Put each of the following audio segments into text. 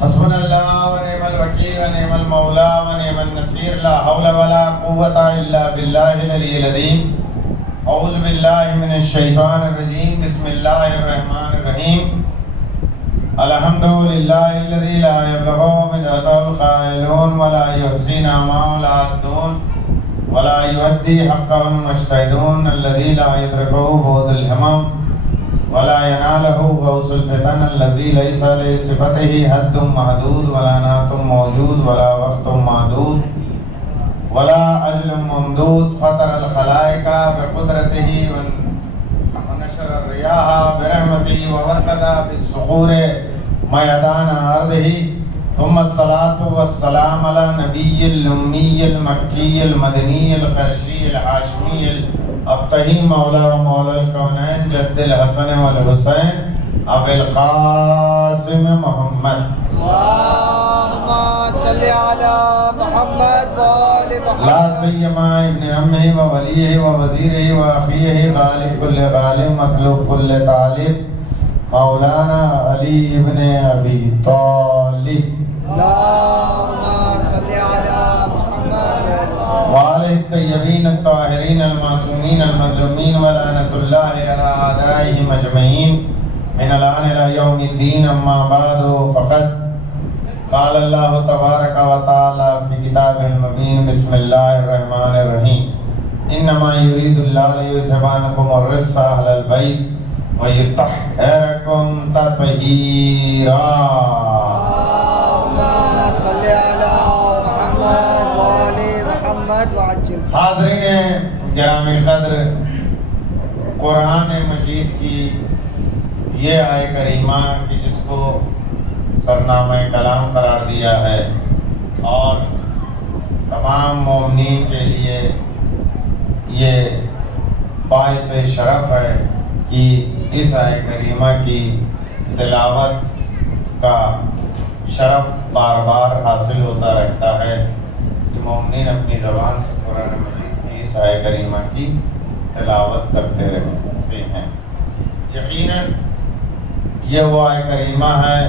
حسبنا اللہ ونعم الوکیل ونعم المولا ونعم النصیر لا حول ولا قوة الا باللہ العلی العظیم اعوذ باللہ من الشیطان الرجیم بسم اللہ الرحمن الرحیم الحمدللہ الذی لا یبلغ مدحہ القائلون ولا یحصی نعمہ العادون ولا یؤدی حقہ المجتہدون الذی لا یدرکہ بعد الہمم ولا يناله غوث الفتن الذي ليس لصفته حد محدود ولا نعت موجود ولا وقت معدود ولا أجل ممدود فطر الخلائق بقدرته ونشر الرياح برحمته ووكد بالصخور ميدان أرضه ثم الصلاة والسلام على نبي الأمي المكي المدني القرشي الهاشمي ابتہی مولا و مولا الکونین جد الحسن والحسین ابو القاسم محمد اللہم صلی علی محمد وآل محمد لا سیما ابن امہ و ولیہ و وزیرہ و اخیہ غالب کل غالب مطلوب کل طالب مولانا علی ابن ابی طالب اللہم صلی علی محمد وآلہ الطیبین الطاہرین المعصومین المظلومین ولعنۃ اللہ علی اعدائہم اجمعین من الآن الی یوم الدین اما بعد فقد قال اللہ تبارک و تعالی فی کتاب المبین بسم اللہ الرحمن الرحیم انما یرید اللہ لیذھب عنکم الرجس اہل البیت ویطہرکم تطہیرا اللہم صلی علی محمد وآل محمد وعجل حاضرین گرامی قدر، قرآن مجید کی یہ آیہ کریمہ کہ جس کو سرنامہ کلام قرار دیا ہے اور تمام مومنین کے لیے یہ باعث شرف ہے کہ اس آیہ کریمہ کی تلاوت کا شرف بار بار حاصل ہوتا رہتا ہے کہ مومنین اپنی زبان سے قرآن مجید کی اس آیہ کریمہ کی تلاوت کرتے رہتے ہیں۔ یقیناً یہ وہ آیہ کریمہ ہے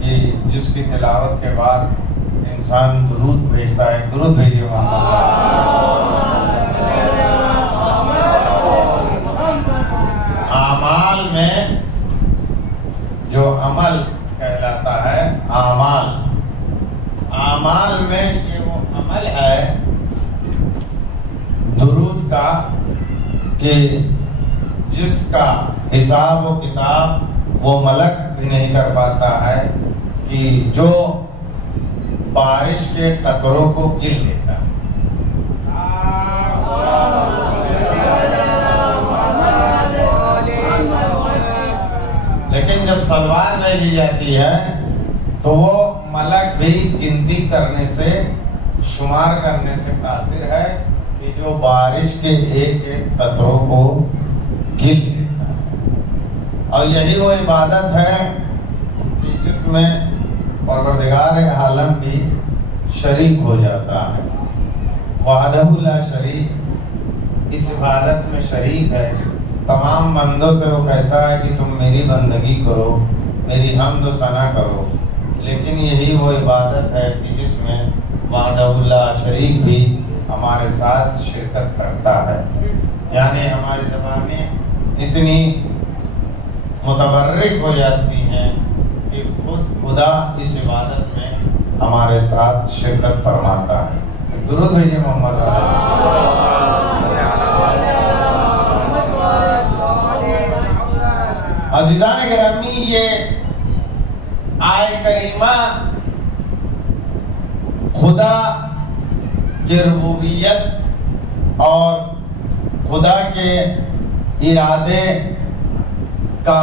کہ جس کی تلاوت کے بعد انسان درود بھیجتا ہے۔ درود بھیجیے اعمال میں جو عمل کہلاتا ہے، اعمال میں یہ وہ عمل ہے درود کا کہ جس کا حساب و کتاب وہ ملک بھی نہیں کر پاتا ہے کہ جو بارش کے قطروں کو گر لیتا ہے۔ لیکن جب سلوات بھیجی جاتی ہے تو وہ ملک بھی گنتی کرنے سے، شمار کرنے سے قاصر ہے کہ جو بارش کے ایک ایک قطروں کو گر لیتا ہے۔ اور یہی وہ عبادت ہے کہ جس میں پروردگار عالم بھی شریک ہو جاتا ہے۔ وحدہ لا شریک اس عبادت میں شریک ہے۔ تمام بندوں سے وہ کہتا ہے کہ تم میری بندگی کرو، میری حمد و ثنا کرو، لیکن یہی وہ عبادت ہے کہ جس میں وحدہ لا شریک بھی ہمارے ساتھ شرکت کرتا ہے۔ یعنی ہماری زبانیں اتنی متبرک ہو جاتی ہیں کہ خود خدا اس عبادت میں ہمارے ساتھ شرکت فرماتا ہے۔ درود بھیجیے محمد عزیزان گرامی، یہ آیہ کریمہ خدا کی ربوبیت اور خدا کے ارادے کا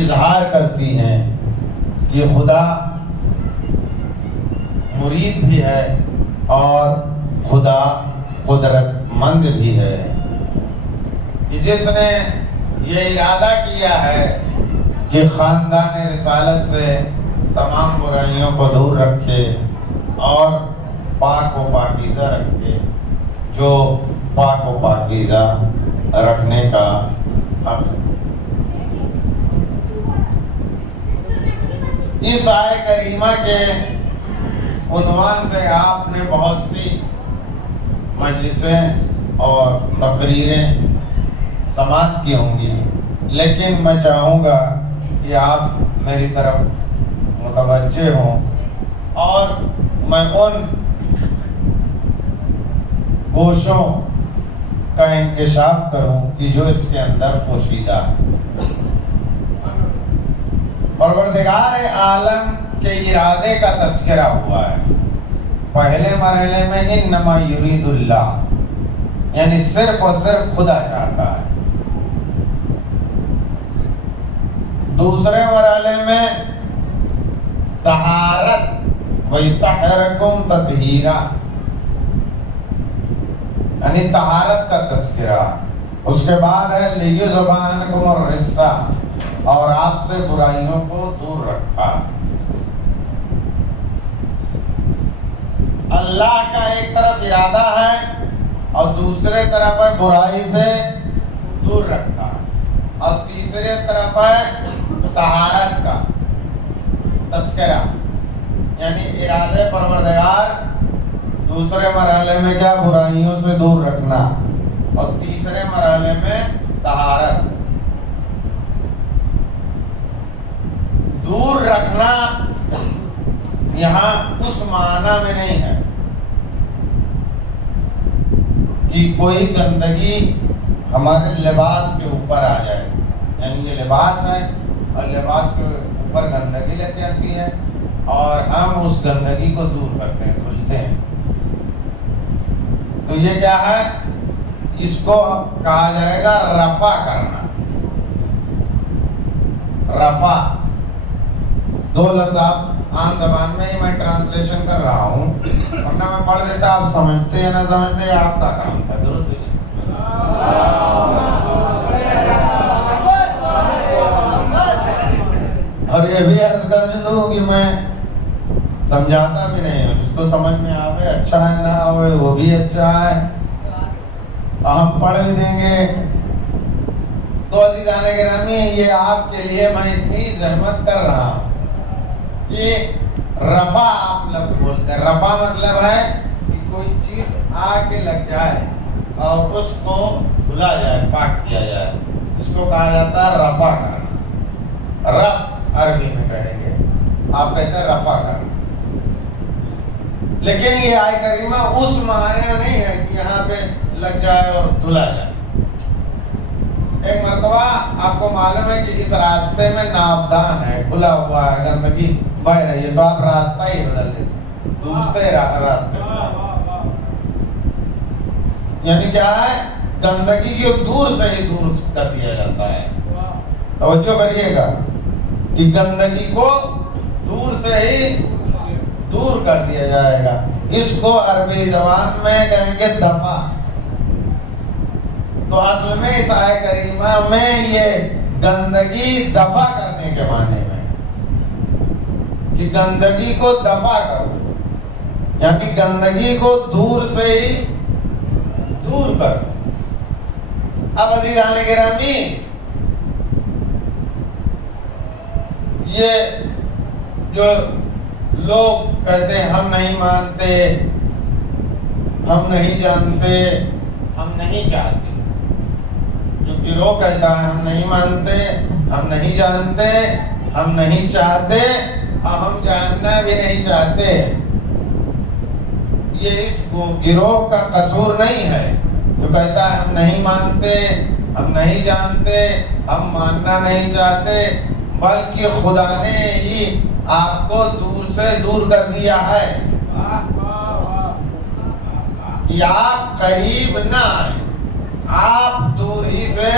اظہار کرتی ہیں کہ خدا مرید بھی ہے اور خدا قدرت مند بھی ہے، کہ جس نے یہ ارادہ کیا ہے کہ خاندان رسالت سے تمام برائیوں کو دور رکھے اور پاک و پاکیزہ رکھے، جو پاک و پاکیزہ رکھنے کا حق ہے۔ اس آیت کریمہ کے عنوان سے آپ نے بہت سی مجلسیں اور تقریریں سماعت کی ہوں گی، لیکن میں چاہوں گا کہ آپ میری طرف متوجہ ہوں اور میں ان گوشوں کا انکشاف کروں کہ جو اس کے اندر پوشیدہ ہے۔ پروردگار عالم کے ارادے کا تذکرہ ہوا ہے۔ پہلے مرحلے میں انما یرید اللہ، یعنی صرف اور صرف خدا چاہتا ہے۔ دوسرے مرحلے میں طہارت وَيُطَهِّرَكُمْ تَطْهِيرًا، یعنی طہارت کا تذکرہ۔ اس کے بعد ہے لِيُذْهِبَ عَنْكُمُ الرِّجْسَ، اور آپ سے برائیوں کو دور رکھا۔ اللہ کا ایک طرف ارادہ ہے اور دوسرے طرف ہے برائی سے دور رکھا، اور تیسرے طرف ہے طہارت کا تذکرہ، یعنی ارادے پروردگار دوسرے مرحلے میں کیا؟ برائیوں سے دور رکھنا، اور تیسرے مرحلے میں طہارت۔ دور رکھنا یہاں اس معنی میں نہیں ہے کہ کوئی گندگی ہمارے لباس کے اوپر آ جائے، یعنی یہ لباس ہے اور لباس کے اوپر گندگی لگ جاتی ہے اور ہم اس گندگی کو دور کرتے ہیں، دھلتے ہیں۔ تو یہ کیا ہے؟ اس کو کہا جائے گا رفع کرنا۔ رفع دو لفظ آپ عام زبان میں ہی میں ٹرانسلیشن کر رہا ہوں، ورنہ میں پڑھ دیتا، آپ سمجھتے یا نہ سمجھتے یہ آپ کا کام تھا۔ درود دیجیے۔ اور یہ بھی عرض کر دوں کہ میں سمجھاتا بھی نہیں ہوں، جس کو سمجھ میں آوے اچھا ہے، نہ آوے وہ بھی اچھا ہے، ہم پڑھ بھی دیں گے۔ تو عزیزان گرامی، یہ آپ کے لیے میں اتنی زحمت کر رہا ہوں کہ رفع آپ لفظ بولتے ہیں۔ رفع مطلب ہے کہ کوئی چیز آ کے لگ جائے اور اس کو دھلا جائے، پاک کیا جائے، اس کو کہا جاتا ہے رفع کرنا۔ رفع عربی میں کہیں گے، آپ کہتے ہیں رفع کرنا۔ لیکن یہ آیت کریمہ اس معنی میں نہیں ہے کہ یہاں پہ لگ جائے اور دھلا جائے۔ ایک مرتبہ آپ کو معلوم ہے کہ اس راستے میں ناودان ہے، کھلا ہوا ہے، گندگی بہ رہی ہے، تو آپ راستہ ہی بدل دیتے، دوسرے راستے سے، یعنی کیا ہے؟ گندگی کو دور سے ہی دور کر دیا جاتا ہے۔ توجہ کریے گا کہ گندگی کو دور سے ہی دور کر دیا جائے گا۔ اس کو عربی زبان میں کہیں گے دفع۔ تو اصل میں اس آیت کریمہ میں یہ گندگی دفع کرنے کے معنی میں کہ گندگی کو دفع کرو، یعنی گندگی کو دور سے ہی دور کرو۔ اب عزیزان گرامی، یہ جو لوگ کہتے ہیں ہم نہیں مانتے، ہم نہیں جانتے، ہم نہیں چاہتے، جو گروہ کہتا ہے ہم نہیں مانتے، ہم نہیں جانتے، ہم نہیں چاہتے اور ہم جاننا بھی نہیں چاہتے، یہ اس گروہ کا قصور نہیں ہے جو کہتا ہے ہم نہیں مانتے، ہم نہیں جانتے، ہم ماننا نہیں چاہتے، بلکہ خدا نے ہی آپ کو دور سے دور کر دیا ہے کہ آپ قریب نہ آئیں، آپ دور ہی سے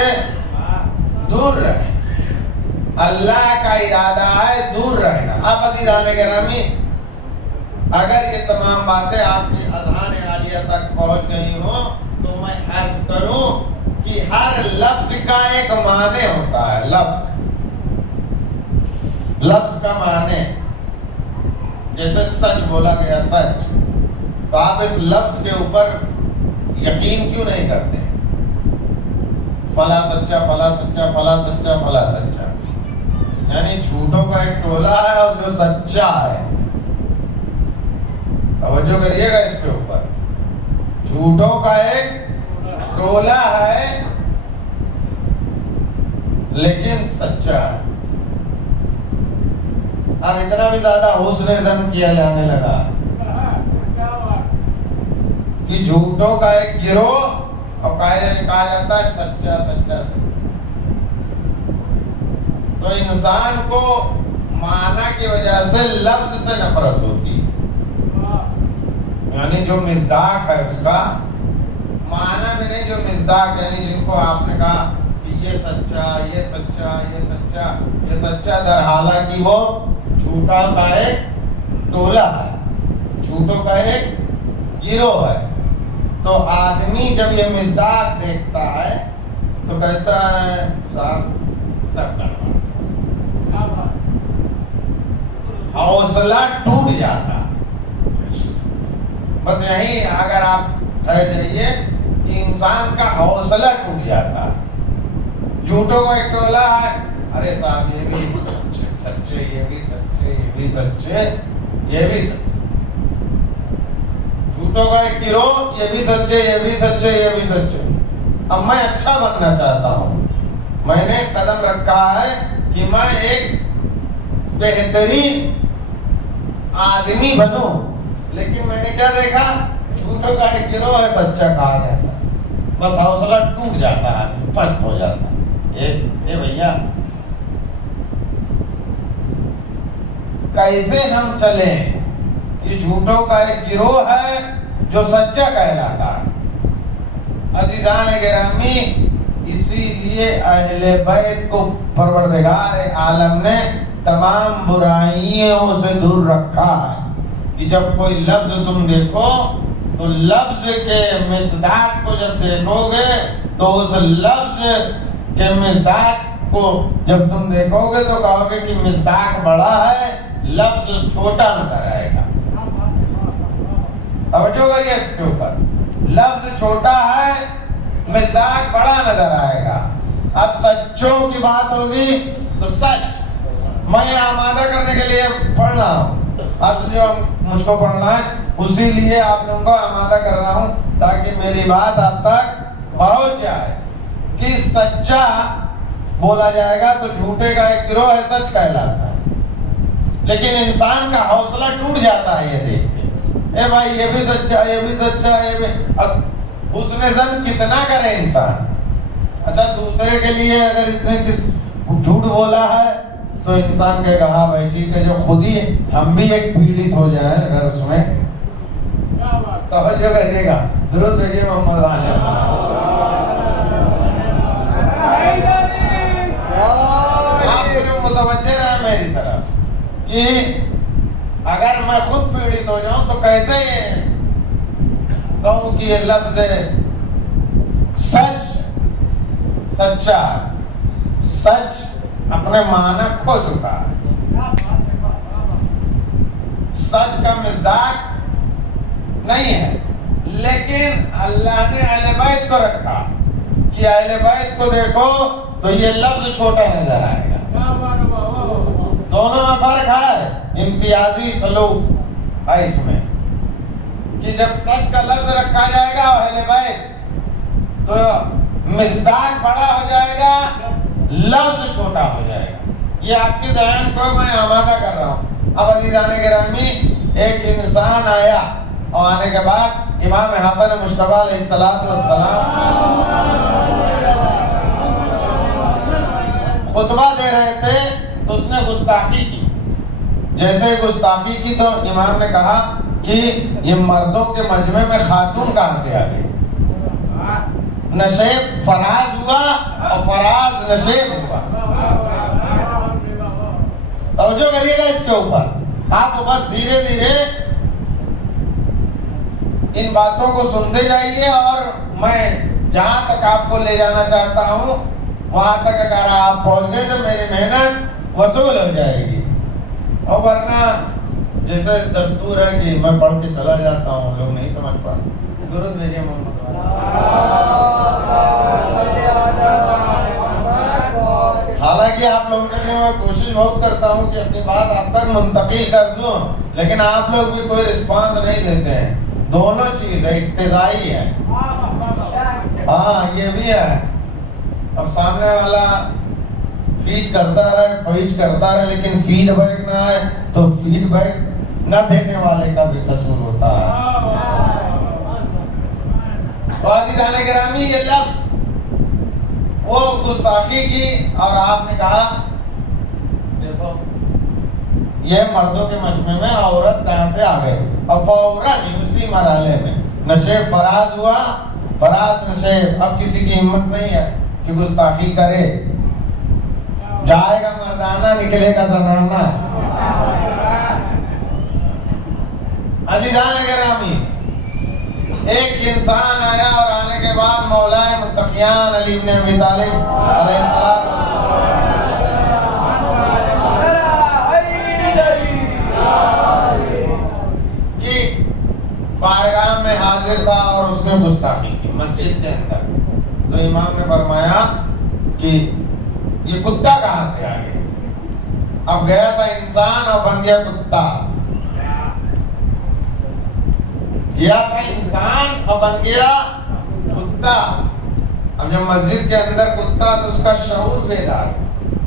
دور رہیں۔ اللہ کا ارادہ ہے دور رہنا۔ اب عزیزان گرامی، اگر یہ تمام باتیں آپ کی اذہان عالیہ تک پہنچ گئی ہوں تو میں عرض کروں کہ ہر لفظ کا ایک معنی ہوتا ہے۔ لفظ کا معنی، جیسے سچ بولا گیا، سچ، تو آپ اس لفظ کے اوپر یقین کیوں نہیں کرتے؟ فلاں سچا، فلاں سچا، فلاں سچا، فلاں سچا۔ یعنی جھوٹوں کا ایک ٹولہ ہے اور جو سچا ہے. توجہ کریے گا اس کے اوپر. جھوٹوں کا ایک ٹولہ ہے لیکن سچا ہے. اب اتنا بھی زیادہ حسن ظن کیا جانے لگا کہ جھوٹوں کا ایک گروہ اور کہا جاتا ہے سچا سچا. تو انسان کو معنی کی وجہ سے لفظ سے نفرت ہوتی ہے. یعنی جو مصداق ہے اس کا معنی بھی نہیں. جو مصداق یعنی جن کو آپ نے کہا کہ یہ سچا یہ سچا یہ سچا یہ سچا، در حالانکہ وہ جھوٹا کا ایک ٹولہ ہے، جھوٹوں کا ایک گروہ ہے. تو آدمی جب یہ مصداق دیکھتا ہے تو کہتا ہے صاحب سب گڑبڑ، حوصلہ ٹوٹ جاتا. بس یہی اگر آپ ٹھہر جائیے کہ انسان کا حوصلہ ٹوٹ جاتا. جھوٹوں کا ایک ٹولہ ہے، ارے صاحب یہ بھی سچے یہ بھی سچے یہ بھی سچے یہ بھی سچے. جھوٹوں کا ایک گروہ، یہ بھی سچے یہ بھی سچے یہ بھی سچے. اب میں اچھا بننا چاہتا ہوں، میں نے قدم رکھا ہے کہ میں ایک بہترین آدمی بنوں، لیکن میں نے کیا دیکھا؟ جھوٹوں کا ایک گروہ ہے، سچا کہا جاتا ہے. بس حوصلہ ٹوٹ جاتا ہے، پست ہو جاتا ہے. اے بھیا کیسے ہم چلیں؟ یہ جھوٹوں کا ایک گروہ ہے جو سچا کہلاتا ہے. عزیزان گرامی، اسی لیے اہل بیت کو پروردگار عالم نے تمام برائیوں سے دور رکھا ہے کہ جب کوئی لفظ تم دیکھو تو لفظ کے مصداق کو جب دیکھو گے تو اس لفظ کے مصداق کو جب تم دیکھو گے تو کہو گے کہ مصداق بڑا ہے، لفظ چھوٹا نظر آئے گا. توجہ کریے اس کے اوپر. لفظ چھوٹا ہے، مصداق بڑا نظر آئے گا. اب سچوں کی بات ہوگی تو سچ میں آمادہ کرنے کے لیے پڑھ رہا ہوں. اصل جو مجھ کو پڑھنا ہے اسی لیے آپ لوگوں کو آمادہ کر رہا ہوں تاکہ میری بات آپ تک پہنچ جائے کہ سچا بولا جائے گا تو جھوٹے کا ایک گروہ ہے، سچ کہلاتا ہے. لیکن انسان کا حوصلہ ٹوٹ جاتا ہے یہ دیکھ کے، اے بھائی یہ بھی سچا یہ بھی سچا یہ بھی. اب حسن ظن کتنا کرے انسان؟ اچھا دوسرے کے لیے اگر اس نے جھوٹ بولا ہے تو انسان کہے گا ہاں بھائی ٹھیک ہے، جو خود ہی ہم بھی ایک پیڑت ہو جائیں اگر اس میں. توجہ کریے گا. درود بھیجیے محمد والے. آپ صرف متوجہ رہے میری طرف کہ اگر میں خود پیڑت ہو جاؤں تو کیسے کہوں کہ یہ لفظ سچ سچا سچ اپنے معنی کھو چکا ہے. سچ کا مصداق نہیں ہے، لیکن اللہ نے اہل بیت کو رکھا کہ اہل بیت کو دیکھو تو یہ لفظ چھوٹا نظر آئے گا. دونوں میں فرق ہے، امتیازی سلوک ہے اس میں کہ جب سچ کا لفظ رکھا جائے گا اہل بیت تو مصداق بڑا ہو جائے گا، لفظ چھوٹا ہو جائے گا. یہ آپ کے ذہن کو میں آمادہ کر رہا ہوں. اب عزیزان گرامی، ایک انسان آیا اور آنے کے بعد امام حسن مجتبی علیہ السلام خطبہ دے رہے تھے تو اس نے گستاخی کی. جیسے گستاخی کی تو امام نے کہا کہ یہ مردوں کے مجمع میں خاتون کہاں سے آ گئی؟ نشیب فراز ہوا اور فراز نشیب ہوا. توجہ کریے گا اس کے اوپر. آپ بس دھیرے دھیرے ان باتوں کو سنتے جائیے اور میں جہاں تک آپ کو لے جانا چاہتا ہوں وہاں تک اگر آپ پہنچ گئے تو میری محنت وصول ہو جائے گی. اور ورنہ جیسے دستور ہے کہ میں پڑھ کے چلا جاتا ہوں، لوگ نہیں سمجھ پاتے. درود بھیجیے محمد. حالانکہ حالانکہ آپ لوگوں کے لیے میں کوشش بہت کرتا ہوں کہ اپنی بات آپ تک منتقل کر دوں، لیکن آپ لوگ بھی کوئی رسپانس نہیں دیتے ہیں. دونوں چیز ہے، اقتضائی ہے. ہاں یہ بھی ہے. اب سامنے والا فیڈ کرتا رہے لیکن فیڈ بیک نہ آئے تو فیڈ بیک نہ دینے والے کا بھی قصور ہوتا ہے. تو عزیزان گرامی، یہ لفظ وہ گستاخی کی، اور آپ نے کہا دیکھو یہ مردوں کے مجمع میں عورت کہاں سے آ گئے، اور فوراً اسی مرحلے میں نشیب فراز ہوا. فراز نشیب، اب کسی کی ہمت نہیں ہے کہ گستاخی کرے. جائے گا مردانہ، نکلے گا زنانہ. عزیزان گرامی، ایک انسان آیا اور آنے کے بعد مولا متقیان علی بن ابی طالب علیہ السلام کی بارگاہ میں حاضر تھا اور اس نے گستاخی کی مسجد کے اندر. تو امام نے فرمایا کہ یہ کتا کہاں سے آ گیا؟ اب گیا تھا انسان اور بن گیا کتا. گیا تھا انسان اور بن گیا کتا. اب جب مسجد کے اندر کتا تو اس کا شعور بیدار.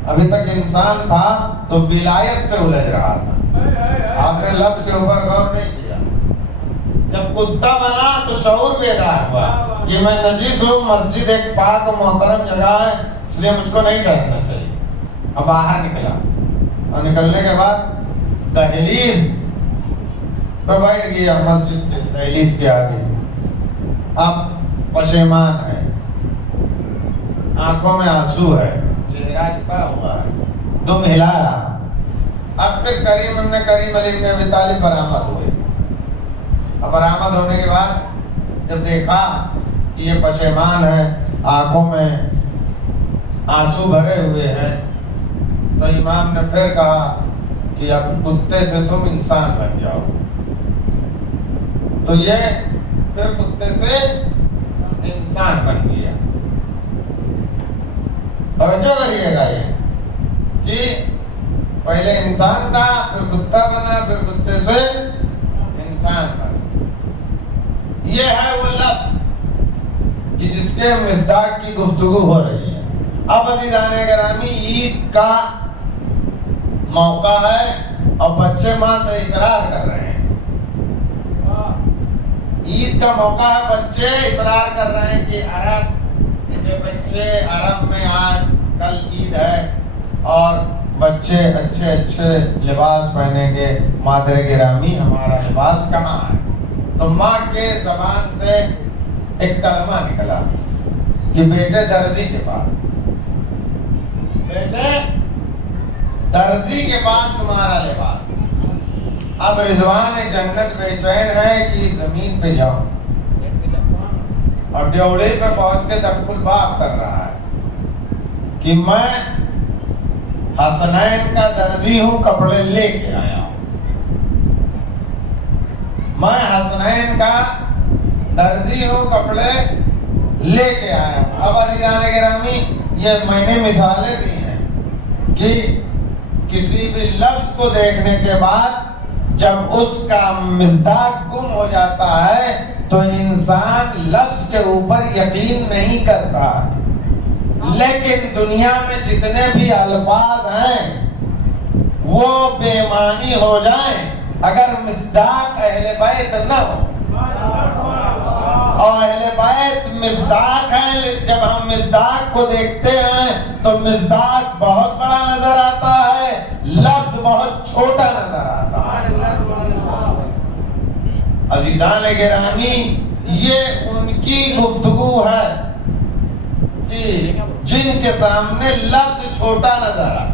ابھی تک انسان تھا تو ولایت سے الجھ رہا تھا. آپ نے لفظ کے اوپر غور نہیں کیا. جب کتا بنا تو شعور بیدار ہوا کہ میں نجس ہوں، مسجد ایک پاک و محترم جگہ ہے، اس لیے مجھ کو نہیں جانا چاہیے. اب باہر نکلا اور نکلنے کے بعد دہلیز پہ بیٹھ گیا، مسجد کے دہلیز کے آگے. اب پشیمان ہے، آنکھوں میں آنسو ہے، چہرہ جھکا ہوا ہے، دم ہلا رہا. اب پھر کریم علی بن ابی طالب برآمد ہوئے. اب برآمد ہونے کے بعد جب دیکھا کہ یہ پشیمان ہے، آنکھوں میں آنسو بھرے ہوئے ہیں، تو امام نے پھر کہا کہ اب کتے سے تم انسان بن جاؤ. تو یہ پھر کتے سے انسان بن گیا. توجہ کریے گا یہ کہ پہلے انسان تھا، پھر کتا بنا، پھر کتے سے انسان بنا. یہ ہے وہ لفظ کہ جس کے مصداق کی گفتگو ہو رہی ہے. اب عزیزان گرامی، عید کا موقع ہے اور بچے ماں سے اصرار کر رہے ہیں. عید کا موقع ہے، بچے اصرار کر رہے ہیں کہ بچے عرب میں آج کل عید ہے اور بچے اچھے لباس پہنیں گے. مادر گرامی، ہمارا لباس کہاں ہے؟ تو ماں کے زبان سے ایک کلمہ نکلا کہ بیٹے درزی کے پاس، بیٹے درزی کے پاس تمہارا لباس. اب رضوان جنت بے چین ہے کہ زمین پہ جاؤ، اور ڈیوڑی پہ پہنچ کے دب الباب کر رہا ہے کہ میں حسنین کا درزی ہوں، کپڑے لے کے آیا ہوں. میں حسنین کا درزی ہوں، کپڑے لے کے آیا ہوں. اب عزیزان گرامی، یہ میں نے مثالیں دی ہیں کہ کسی بھی لفظ کو دیکھنے کے بعد جب اس کا مصداق گم ہو جاتا ہے تو انسان لفظ کے اوپر یقین نہیں کرتا. لیکن دنیا میں جتنے بھی الفاظ ہیں وہ بے معنی ہو جائیں اگر مصداق اہل بیت نہ ہو. اور اہل بیت مصداق ہیں. جب ہم مصداق کو دیکھتے ہیں تو مصداق بہت بڑا نظر آتا ہے، لفظ بہت چھوٹا نظر آتا ہے. عزیزان گرامی، یہ ان کی گفتگو ہے کہ جن کے سامنے لفظ چھوٹا نظر آتا.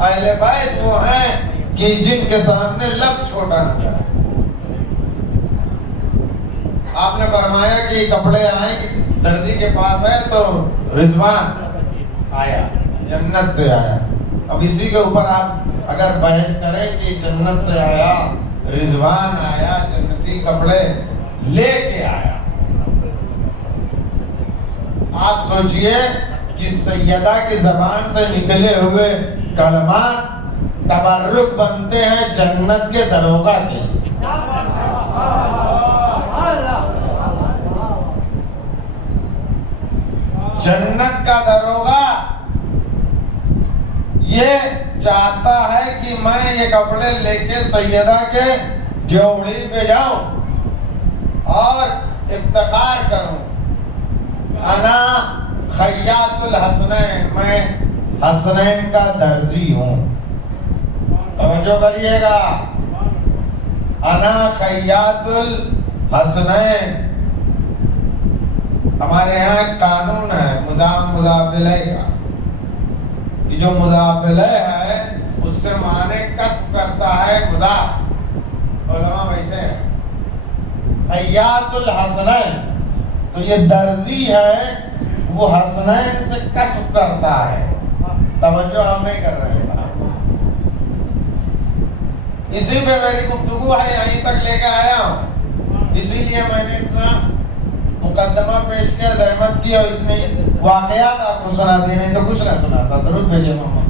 اہل بیت وہ ہیں کہ جن کے سامنے لفظ چھوٹا نظر آتا. آپ نے فرمایا کہ کپڑے آئیں درزی کے پاس ہے تو رضوان آیا، جنت سے آیا. اب اسی کے اوپر آپ اگر بحث کریں کہ جنت سے آیا، رضوان آیا، جنتی کپڑے لے کے آیا. آپ سوچئے کہ جس سیدہ کی زبان سے نکلے ہوئے کلمات تبرک بنتے ہیں جنت کے دروغہ کے لیے. جنت کا دروغہ یہ چاہتا ہے کہ میں یہ کپڑے لے کے سیدہ کے ڈیوڑی پہ جاؤں اور افتخار کروں, انا خیاط الحسنین, میں حسنین کا درزی ہوں. توجہ کریے گا, انا خیاط الحسنین. ہمارے یہاں ایک قانون ہے مضاف الیہ کا, کہ جو مضاف الیہ ہے اس سے معنی کسب کرتا ہے مضاف. علماء بیٹھے ہیں. خیاط الحسنین, تو یہ درزی ہے, وہ حسنین سے کسب کرتا ہے. توجہ ہم نہیں کر رہے ہیں. اسی پہ میری گفتگو ہے, یہیں تک لے کے آیا ہوں. اسی لیے میں نے اتنا مقدمہ پیش کیا, زحمت کی, اور اتنے واقعات آپ کو سنا دی, نہیں تو کچھ نہ سناتا. درود بھیجیے محمد.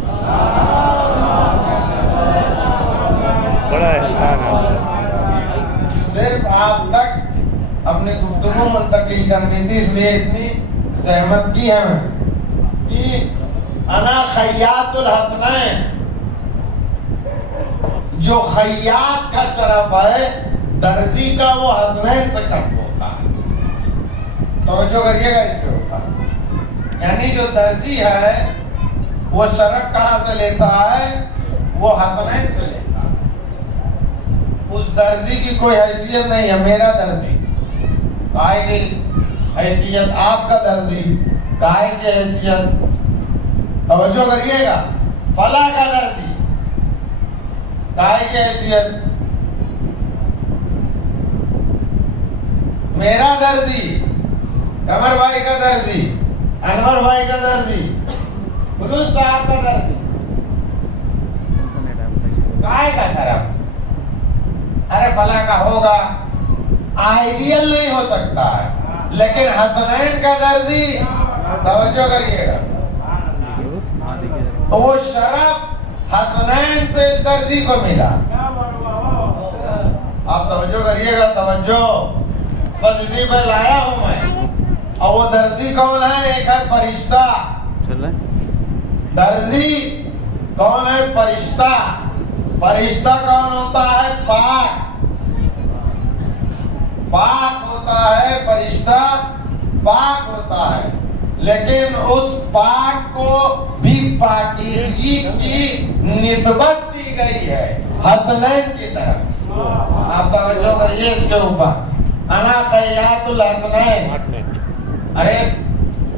بڑا احسان ہے. صرف آپ تک اپنی گفتگو منتقل کرنی تھی, اس لیے اتنی زحمت کی ہے میں کہ انا خیاط الحسنین. جو خیاط کا شرف ہے, درزی کا, وہ حسنین سے کسب ہوتا ہے. توجہ کریے گا اس کے اوپر. یعنی جو درزی ہے وہ شرف کہاں سے لیتا ہے؟ وہ حسنین سے لیتا ہے. اس درزی کی کوئی حیثیت نہیں ہے. میرا درزی کائے کی حیثیت, آپ کا درزی کائے کی حیثیت. توجہ کریے گا. فلاں کا درزی کائے کی حیثیت. میرا درزی, قمر بھائی کا درزی, انور بھائی کا درزی, خلوص صاحب کا درزی, کائے کا شرف. ارے فلاں کا ہوگا, آئیڈیل نہیں ہو سکتا ہے, لیکن حسنین کا درزی. توجہ کریے گا, تو وہ شرف حسنین سے درزی کو ملا. آپ توجہ کریے گا, توجہ. بس اسی پہ لایا ہوں میں. اور وہ درزی کون ہے؟ ایک ہے فرشتہ. درزی کون ہے؟ فرشتہ. فرشتہ کون ہوتا ہے؟ پاک. پاک ہوتا ہے فرشتہ, پاک ہوتا ہے. لیکن اس پاک کو بھی پاکیزگی کی نسبت دی گئی ہے حسنین کی طرف. آپ توجہ کریے اس کے اوپر. انا خیاط الحسنین. ارے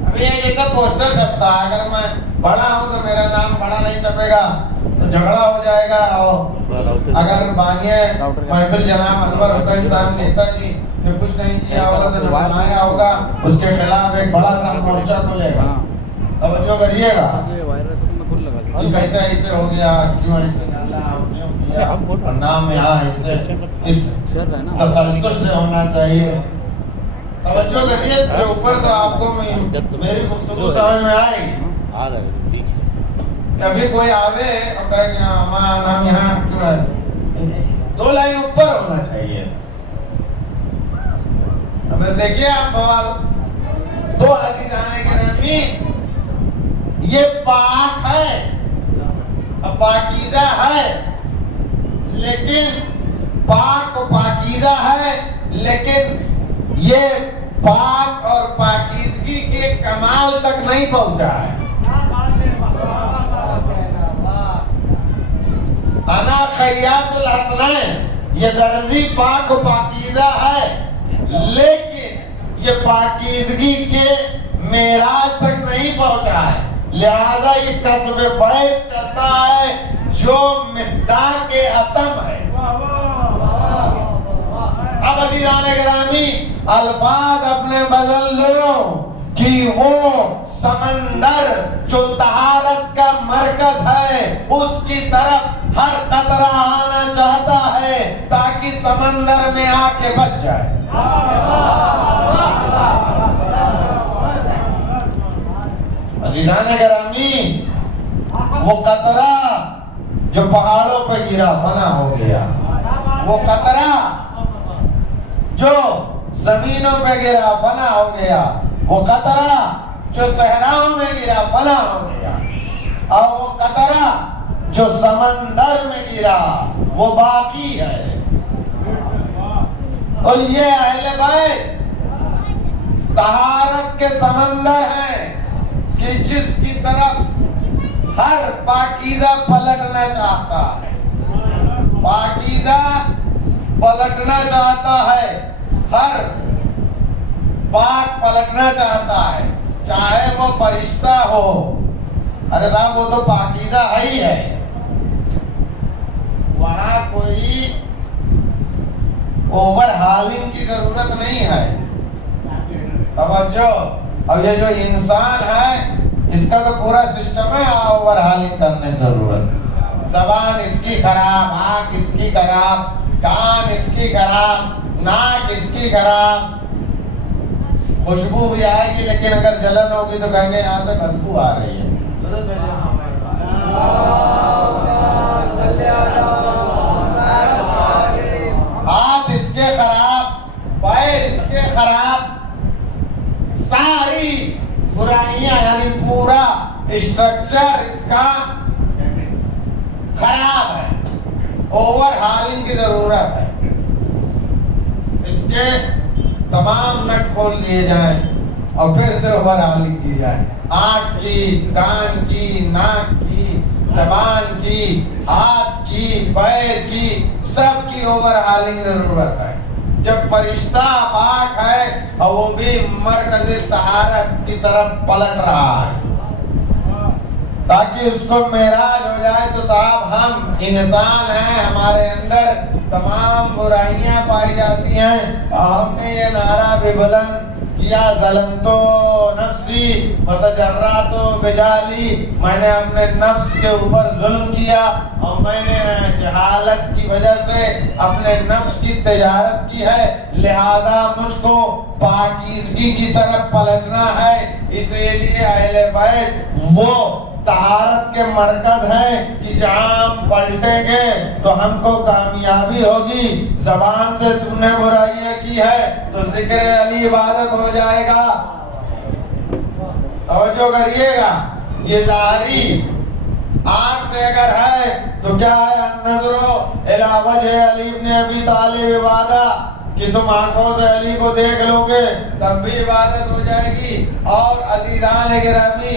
ابھی یہ سب پوسٹر چھپتا ہے, اگر میں بڑا ہوں تو میرا نام بڑا نہیں چھپے گا تو جھگڑا ہو جائے گا. اور اگر بانیہ محفل جناب انور حسین صاحب نیتا جی نے کچھ نہیں کیا ہوگا تو جو بنایا ہوگا اس کے خلاف ایک بڑا سا مورچہ کھلے گا. توجہ کریے گا. یہ کیسے ایسے ہو گیا, کیوں ایسے ڈالا, کیوں کیا, اور نام یہاں ایسے اس تسلسل سے ہونا چاہیے. توجہ کریے اس کے اوپر. تو آپ کو میری گفتگو سمجھ میں آئے گی. کبھی کوئی آوے اور کہے کہ ہمارا نام یہاں کیوں ہے, 2 لائن اوپر ہونا چاہیے. اب دیکھیے آپ بوال, 2 عزیزان گرامی, یہ پاک ہے, پاکیزہ ہے, لیکن پاک و پاکیزہ ہے, لیکن یہ پاک اور پاکیزگی کے کمال تک نہیں پہنچا ہے. انا خیاط الحسنین, یہ درزی پاک و پاکیزہ ہے, لیکن یہ پاکیزگی کے معراج تک نہیں پہنچا ہے. لہذا یہ کسب فیض کرتا ہے جو مصداق عتم ہے. اب عزیزان گرامی, الفاظ اپنے بدل لو کہ وہ سمندر جو طہارت کا مرکز ہے, اس کی طرف ہر قطرہ آنا چاہتا ہے تاکہ سمندر میں آ کے بچ جائے. عزیزان گرامی، وہ قطرہ جو پہاڑوں پہ گرا فنا ہو گیا، وہ قطرہ جو زمینوں پہ گرا فنا ہو گیا، وہ قطرہ جو صحراؤں میں گرا فنا ہو گیا، اور وہ قطرہ جو سمندر میں گرا وہ باقی ہے۔ اور یہ اہل بیت طہارت کے سمندر ہیں کہ جس کی طرف ہر پاکیزہ پلٹنا چاہتا ہے، پاکیزہ پلٹنا چاہتا ہے، ہر بات پلٹنا چاہتا ہے، چاہے وہ فرشتہ ہو۔ ارے صاحب وہ تو پاکیزہ ہی ہے، وہاں کوئی اوور ہالنگ کی ضرورت نہیں ہے۔ توجہ، اور یہ جو انسان ہے اس کا تو پورا سسٹم ہے اوور ہالنگ کرنے کی ضرورت۔ زبان اس کی خراب، آنکھ اس کی خراب، کان اس کی خراب، ناک اس کی خراب، خوشبو بھی آئے گی لیکن اگر جلن ہوگی تو کہیں گے یہاں سے بدبو آ رہی ہے۔ ہاتھ اس کے خراب، پیر اس کے خراب، ساری برائیاں یعنی پورا اسٹرکچر اس کا خراب ہے، اوور ہالنگ کی ضرورت ہے۔ اس کے تمام نٹ کھول دیے جائیں اور پھر سے اوور ہالنگ کی جائے، آنکھ کی، کان کی، ناک کی، زبان کی، ہاتھ کی، پیر کی، سب کی اوور ہالنگ ضرورت ہے۔ جب فرشتہ پاک ہے اور وہ بھی مرکز طہارت کی طرف پلٹ رہا ہے تاکہ اس کو معراج ہو جائے، تو صاحب ہم انسان ہیں، ہمارے اندر تمام برائیاں پائی جاتی ہیں، اور ہم نے یہ نعرہ بھی بلند کیا، ظلمتو نفسی وتجرأت بجالی، میں نے اپنے نفس کے اوپر ظلم کیا اور میں نے جہالت کی وجہ سے اپنے نفس کی تجارت کی ہے، لہذا مجھ کو پاکیزگی کی طرف پلٹنا ہے۔ اس لیے اہل بیت وہ طہارت کے مرکز ہیں کہ جہاں ہم پلٹیں گے تو ہم کو کامیابی ہوگی۔ زبان سے تم نے برائیاں کی ہے تو ذکر علی عبادت ہو جائے گا۔ توجہ کریے گا، یہ ظاہری آنکھ سے اگر ہے تو کیا ہے، النظر الی وجہ علی ابن ابی طالب عبادت، کہ تم آنکھوں سے علی کو دیکھ لو گے تب بھی عبادت ہو جائے گی۔ اور عزیزان گرامی،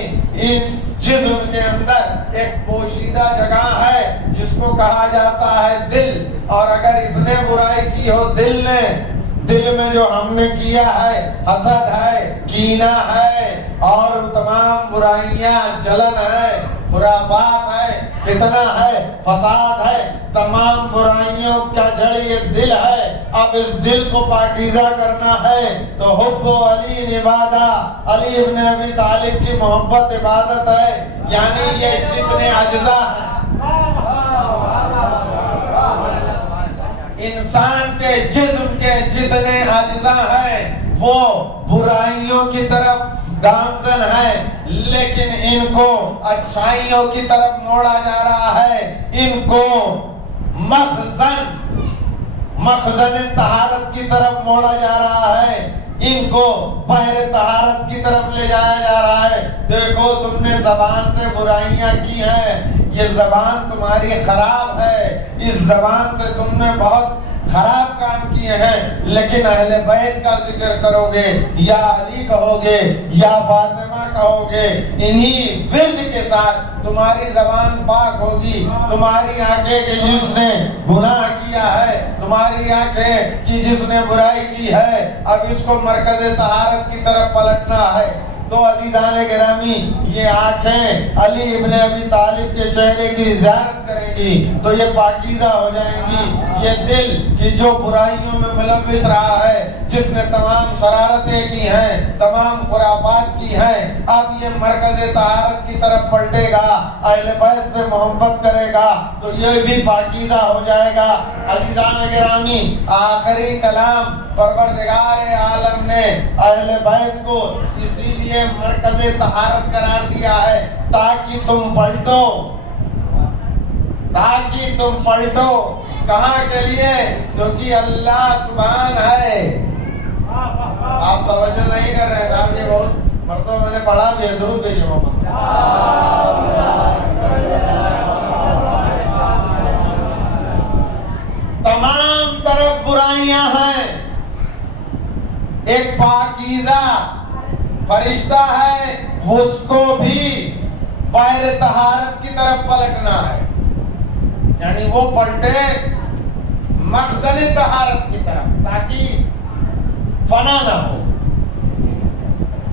اس جسم کے اندر ایک پوشیدہ جگہ ہے جس کو کہا جاتا ہے دل، اور اگر اس نے برائی کی ہو دل میں جو ہم نے کیا ہے، حسد ہے، کینہ ہے، اور تمام برائیاں، جلن ہے، خرافات ہے، فتنہ ہے، فساد ہے، تمام برائیوں کا جڑ یہ دل ہے۔ اب اس دل کو پاکیزہ کرنا ہے تو حب علی عبادت، علی ابن ابی طالب کی محبت عبادت ہے۔ یعنی یہ جتنے اجزاء ہیں انسان کے جسم کے جتنے اجزاء ہیں وہ برائیوں کی طرف گامزن ہے، لیکن ان کو اچھائیوں کی طرف موڑا جا رہا ہے، ان کو مخزن طہارت کی طرف موڑا جا رہا ہے، ان کو بحر طہارت کی طرف لے جایا جا رہا ہے۔ دیکھو تم نے زبان سے برائیاں کی ہیں، یہ زبان تمہاری خراب ہے، اس زبان سے تم نے بہت خراب کام کیے ہیں، لیکن اہل بیت کا ذکر کرو گے، یا علی کہو گے، یا فاطمہ کہو گے، انہی ورد کے ساتھ تمہاری زبان پاک ہوگی۔ تمہاری آنکھیں کہ جس نے گناہ کیا ہے، تمہاری آنکھیں کہ جس نے برائی کی ہے، اب اس کو مرکز طہارت کی طرف پلٹنا ہے۔ تو عزیزان گرامی، یہ آنکھیں علی ابن ابی طالب کے چہرے کی زیارت کریں گی تو یہ پاکیزہ ہو جائیں گی۔ یہ دل کہ جو برائیوں میں ملوث رہا ہے، جس نے تمام شرارتیں کی ہیں، تمام خرافات کی ہیں، اب یہ مرکز طہارت کی طرف پلٹے گا، اہل بیت سے محبت کرے گا تو یہ بھی پاکیزہ ہو جائے گا۔ عزیزان گرامی، آخری کلام پروردگار عالم نے اہل بیت کو اسی لیے مرکز طہارت قرار دیا ہے تاکہ تم پلٹو کہاں کے لیے؟ کیونکہ اللہ سبحان ہے. آپ توجہ نہیں کر رہے ہیں صاحب، یہ بہت مرتبہ میں نے پڑھا بھی ہے. درود بھیجو محمد. تمام طرف برائیاں ہیں، ایک پاکیزہ فرشتہ ہے، اس کو بھی بحر طہارت کی طرف پلٹنا ہے، یعنی وہ پلٹے مخزن طہارت کی طرف تاکہ فنا نہ ہو.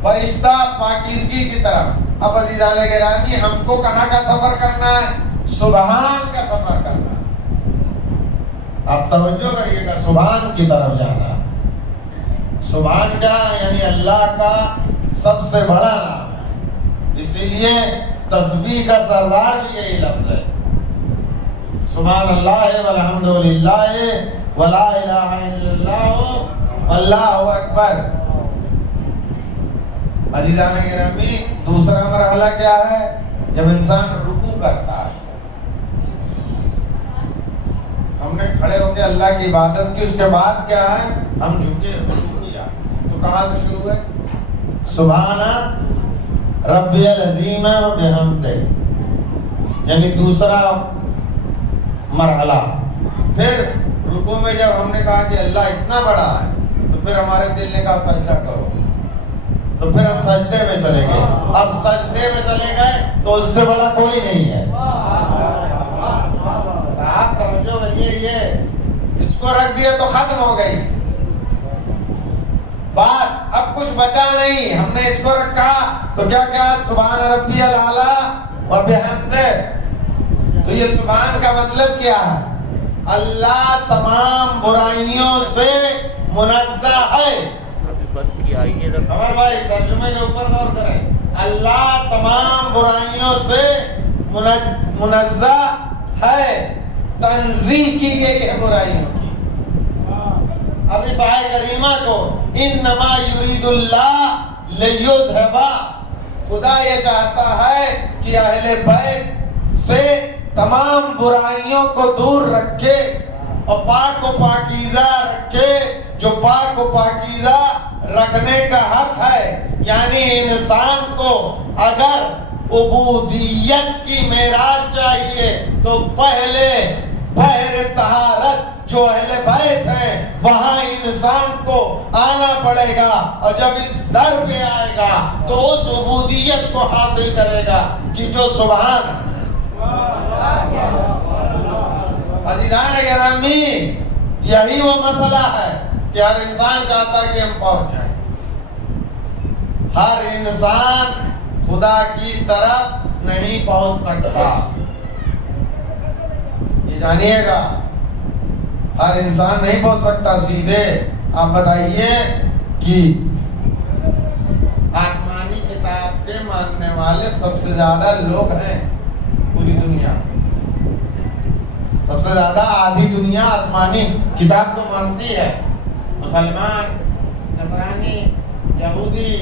فرشتہ پاکیزگی کی طرف. اب عزیزان گرامی، ہم کو کہاں کا سفر کرنا ہے؟ سبحان کا سفر کرنا ہے. آپ توجہ کریے گا، سبحان کی طرف جانا ہے. سبحان کیا؟ یعنی اللہ کا سب سے بڑا نام ہے. اسی لیے تسبیح کا سردار بھی یہی لفظ ہے، سبحان اللہ والحمد للہ ولا الہ الا اللہ واللہ اکبر. عزیزان گرامی، دوسرا مرحلہ کیا ہے؟ جب انسان رکوع کرتا ہے. ہم نے کھڑے ہو کے اللہ کی عبادت کی، اس کے بعد کیا ہے؟ ہم جھکے رکوع کیا. تو کہاں سے شروع ہے؟ سبحان ربی العظیم و بحمدہ، یعنی دوسرا مرحلہ. پھر رکوع میں جب ہم نے کہا کہ اللہ اتنا بڑا ہے، تو پھر ہمارے دل نے کہا سجدہ کرو، تو پھر ہم سجدے میں چلے گئے. اب سجدے میں چلے گئے تو اس سے بڑا کوئی نہیں ہے. آپ توجہ کریے، یہ اس کو رکھ دیا تو ختم ہو گئی بات، اب کچھ بچا نہیں. ہم نے اس کو رکھا تو کیا کہا؟ سبحان ربی الاعلی و بحمدہ. تو یہ سبحان کا مطلب کیا ہے؟ اللہ تمام برائیوں سے منزہ ہے. عمر بھائی ترجمے کے اوپر غور کریں. اللہ تمام برائیوں سے منزہ ہے، تنزیہ کی گئی ہے برائیوں کی. اب اس آیت کریمہ کو انما یرید اللہ لیذھب، خدا یہ چاہتا ہے کہ اہل بیت سے تمام برائیوں کو دور رکھے اور پاک و پاکیزہ رکھے. جو پاک و پاکیزہ رکھنے کا حق ہے، یعنی انسان کو اگر عبودیت کی معراج چاہیے تو پہلے بحر طہارت جو اہل بیت ہیں وہاں انسان کو آنا پڑے گا، اور جب اس در پہ آئے گا تو اس عبودیت کو حاصل کرے گا کہ جو سبحان. عزیزان گرامی، یہی وہ مسئلہ ہے کہ ہر انسان چاہتا ہے کہ ہم پہنچ جائیں. ہر انسان خدا کی طرف نہیں پہنچ سکتا، یہ جانیے گا. ہر انسان نہیں پہنچ سکتا سیدھے. آپ بتائیے کہ آسمانی کتاب کے ماننے والے سب سے زیادہ لوگ ہیں پوری دنیا. سب سے زیادہ آدھی دنیا آسمانی کتاب کو مانتی ہے. مسلمان، نصرانی، یہودی،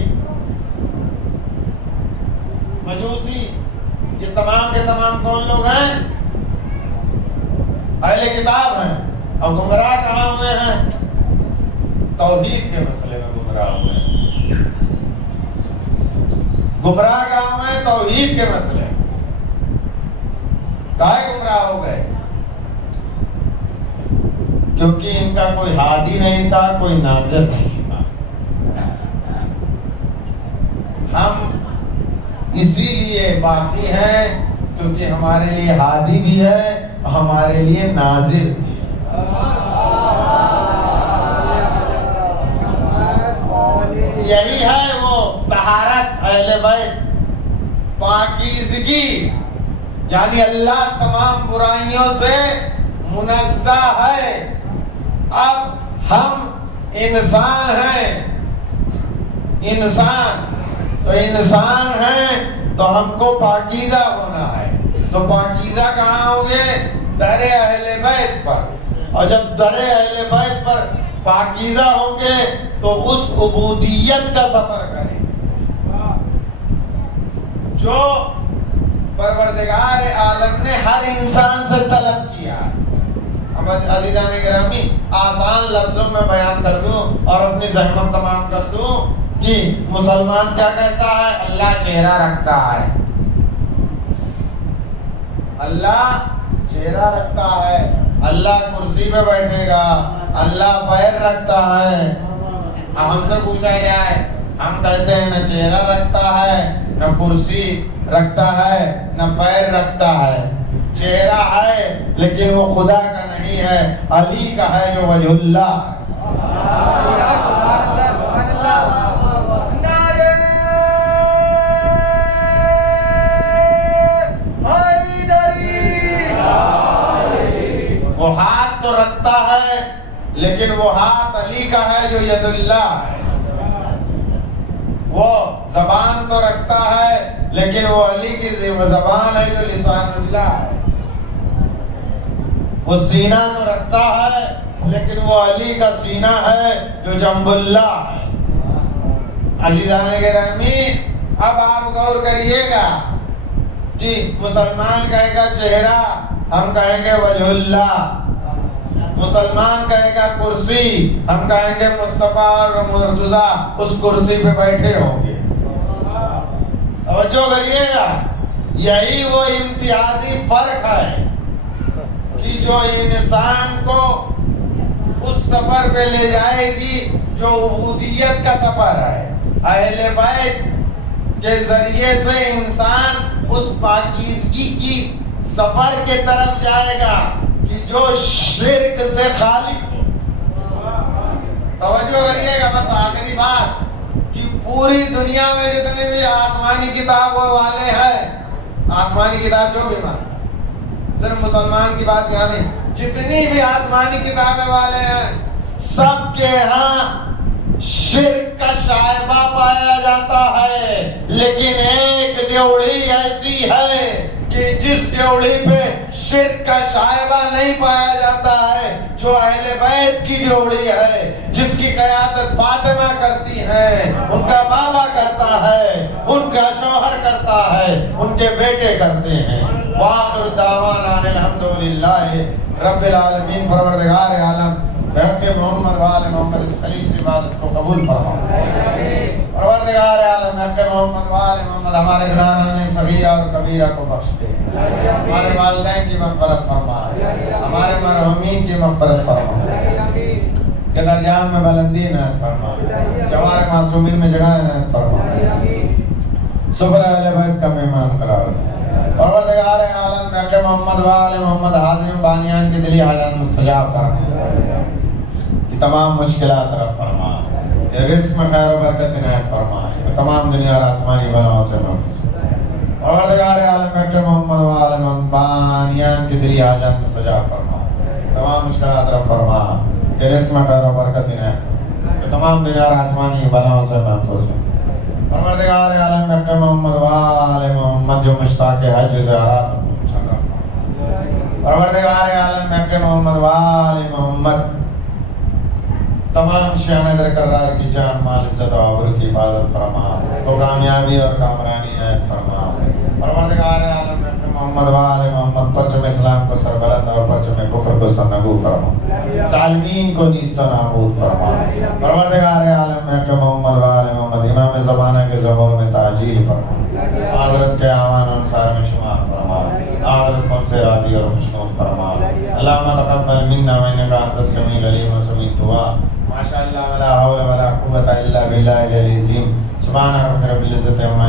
مجوسی، یہ تمام کے تمام کون لوگ ہیں؟ اہل کتاب ہیں. اور گمراہ کہاں ہوئے ہیں؟ توحید کے مسئلے میں گمراہ ہوئے ہیں. گمراہ کہاں ہوئے ہیں؟ توحید کے مسئلے میں. کائے گمراہ ہو گئے؟ کیونکہ ان کا کوئی ہادی نہیں تھا، کوئی ناظر نہیں تھا. ہم اسی لیے باقی ہیں کیونکہ ہمارے لیے ہادی بھی ہے، ہمارے لیے ناظر بھی ہے. یہی ہے وہ طہارت اہل بیت، پاکیزگی، یعنی اللہ تمام برائیوں سے منزہ ہے. اب ہم انسان ہیں، انسان ہیں تو ہم کو پاکیزہ ہونا ہے. تو پاکیزہ کہاں ہوں گے؟ در اہل بیت پر. اور جب در اہل بیت پر پاکیزہ ہوں گے تو اس عبودیت کا سفر کریں جو پروردگار عالم نے ہر انسان سے طلب کیا. اب عزیزان گرامی آسان لفظوں میں بیان کر دوں اور اپنی زحمت تمام کر دوں کہ مسلمان کیا کہتا ہے؟ اللہ چہرہ رکھتا ہے، اللہ چہرہ رکھتا ہے، اللہ کرسی پہ بیٹھے گا، اللہ پیر رکھتا ہے. ہم سے پوچھا جائے ہم کہتے ہیں نہ چہرہ رکھتا ہے، نہ کرسی رکھتا ہے، نہ پیر رکھتا ہے. چہرہ ہے لیکن وہ خدا کا نہیں ہے، علی کا ہے جو وجہ اللہ ہے. وہ ہاتھ تو رکھتا ہے لیکن وہ ہاتھ علی کا ہے جو ید اللہ ہے. وہ زبان تو رکھتا ہے لیکن وہ علی کی زبان ہے جو لسان اللہ ہے. وہ سینہ تو رکھتا ہے لیکن وہ علی کا سینہ ہے جو جنب اللہ ہے. عزیزان گرامی اب آپ غور کریے گا کہ مسلمان کہے گا چہرہ، ہم کہیں گے وجہ اللہ. مسلمان کہے گا کرسی، ہم کہیں گے مصطفیٰ اور مرتضیٰ اس کرسی پہ بیٹھے ہوں گے. توجہ کریے گا، یہی وہ امتیازی فرق ہے کہ جو انسان کو اس سفر پہ لے جائے گی جو عبودیت کا سفر ہے. اہل بیت کے ذریعے سے انسان اس پاکیزگی کی سفر کے طرف جائے گا کہ جو شرک سے خالی ہو. توجہ کریے گا، بس آخری بات کہ پوری دنیا میں جتنے بھی آسمانی کتابوں والے ہیں، آسمانی کتاب جو بھی مانتے، صرف مسلمان کی بات یہاں نہیں، جتنی بھی آسمانی کتابیں والے ہیں سب کے ہاں شرک کا شائبہ پایا جاتا ہے. لیکن ایک ڈیوڑی ایسی ہے کہ جس ڈیوڑی پہ شرک کا شائبہ نہیں پایا جاتا ہے، جو اہل بیت کی ڈیوڑی ہے، جس کی قیادت فاطمہ کرتی ہیں، ان کا بابا کرتا ہے، ان کا شوہر کرتا ہے، ان کے بیٹے کرتے ہیں. وآخر دعوانا الحمدللہ رب العالمین. پروردگار عالم بحق محمد وآل محمد اس خلیل سے عبادت کو قبول فرما. پروردگار عالم بحق محمد وآل محمد ہمارے گناہان صغیرہ اور کبیرہ کو بخش دے، ہمارے والدین کی مغفرت فرما، ہمارے مرحومین کی مغفرت فرما، کہ درجات میں بلندی عنایت فرما، کہ ہمارے معصومین میں جگہ عنایت فرما، سفر اہل بیت کا مہمان قرار دے. پروردگار عالم بحق محمد وآل محمد حاضرین بانیان کی دلی حاجات مستجاب فرما، کہ تمام مشکلات رفع فرما، کہ رزق میں خیر و برکت عنایت فرما، کہ تمام دنیا اور آسمانی بلاؤں سے محفوظ. پروردگار عالم بحق محمد وآل محمد بانیان کی دلی حاجات مستجاب فرما، تمام مشکلات رفع فرما، کہ رزق میں خیر و برکت عنایت فرما، کہ تمام دنیا اور آسمانی بلاؤں سے محفوظ. پروردگار عالم بحق محمد وآل محمد جو مشتاق حج زیارات پروردگار عالم بحق محمد وآل محمد تمام شان در قرار کی جان مال عزت و آبرو کی حفاظت فرما، تو کامیابی اور کامرانی عنایت فرما. پروردگار عالم بحق محمد وآل محمد پرچم اسلام کو سربلند اور پرچم کفر کو سرنگو فرما، ظالمین کو نیست و نابود فرما. پروردگار عالم بحق محمد وآل محمد امام زمانہ کے ظہور میں تعجیل فرما، حضرت کے اعوان و انصار میں شمار فرما، حضرت کو ان سے راضی اور خوشنود فرما. اللہم تقبل منا وانک انت السمیع العلیم وسمیع الدعاء. ماشاء اللہ ولا حول ولا قوة الا باللہ العلی العظیم. سبحان ربک رب العزت عما